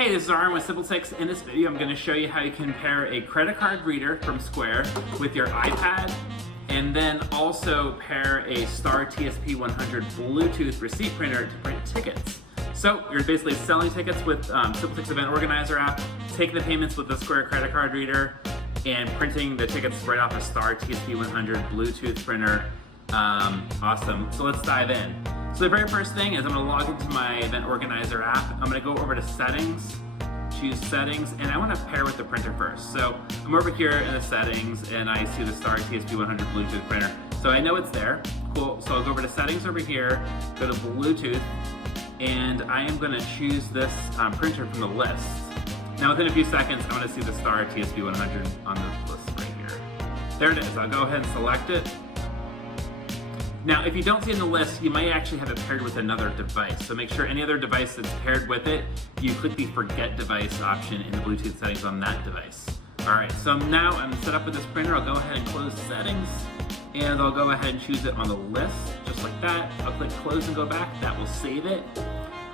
Hey, this is Aaron with SimpleTix. In this video, I'm going to show you how you can pair a credit card reader from Square with your iPad, and then also pair a Star TSP 100 Bluetooth receipt printer to print tickets. So you're basically selling tickets with SimpleTix Event Organizer App, taking the payments with the Square credit card reader, and printing the tickets right off a Star TSP 100 Bluetooth printer. Awesome. So let's dive in. So the very first thing is I'm going to log into my Event Organizer app. I'm going to go over to Settings, choose Settings, and I want to pair with the printer first. So I'm over here in the Settings, and I see the Star TSP 100 Bluetooth printer. So I know it's there. Cool. So I'll go over to Settings over here, go to Bluetooth, and I am going to choose this printer from the list. Now within a few seconds, I'm going to see the Star TSP 100 on the list right here. There it is. I'll go ahead and select it. Now, if you don't see it in the list, you might actually have it paired with another device. So make sure any other device that's paired with it, you click the Forget Device option in the Bluetooth settings on that device. All right, so now I'm set up with this printer. I'll go ahead and close Settings, and I'll go ahead and choose it on the list, just like that. I'll click Close and go back. That will save it.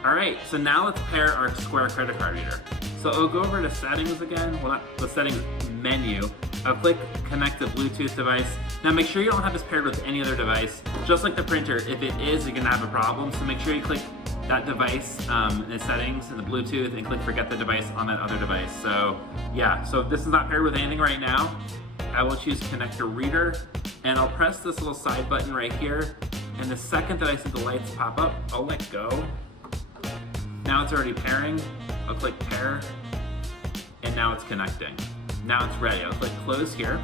All right, so now let's pair our Square credit card reader. So I'll go over to Settings again, well, not the Settings menu. I'll click Connect to Bluetooth device. Now make sure you don't have this paired with any other device. Just like the printer, if it is, you're gonna have a problem. So make sure you click that device in the settings and the Bluetooth and click Forget the device on that other device. So yeah, so if this is not paired with anything right now, I will choose Connect to Reader, and I'll press this little side button right here. And the second that I see the lights pop up, I'll let go. Now it's already pairing. I'll click Pair, and now it's connecting. Now it's ready. I'll click Close here.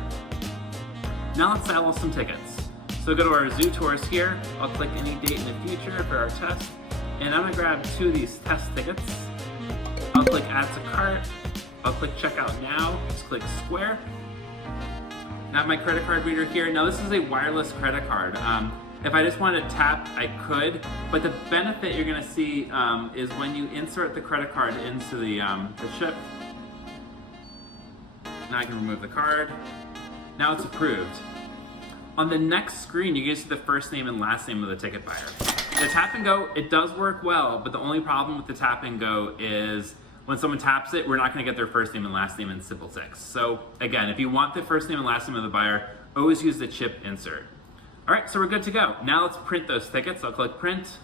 Now let's sell some tickets. So go to our Zoo Tours here. I'll click any date in the future for our test. And I'm gonna grab 2 of these test tickets. I'll click Add to Cart. I'll click Checkout Now. Just click Square. I have my credit card reader here. Now this is a wireless credit card. If I just wanted to tap, I could, but the benefit you're gonna see is when you insert the credit card into the chip. Now I can remove the card. Now it's approved. On the next screen, you can see the first name and last name of the ticket buyer. The tap and go, it does work well, but the only problem with the tap and go is when someone taps it, we're not gonna get their first name and last name in SimpleTix. So again, if you want the first name and last name of the buyer, always use the chip insert. All right, so we're good to go. Now let's print those tickets. I'll click Print.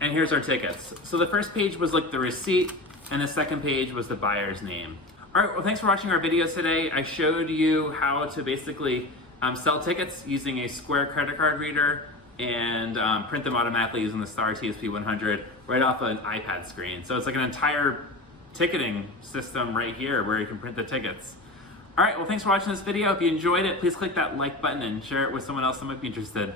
And here's our tickets. So the first page was like the receipt, and the second page was the buyer's name. All right, well, thanks for watching our videos today. I showed you how to basically sell tickets using a Square credit card reader and print them automatically using the Star TSP 100 right off an iPad screen. So it's like an entire ticketing system right here where you can print the tickets. All right, well, thanks for watching this video. If you enjoyed it, please click that like button and share it with someone else that might be interested.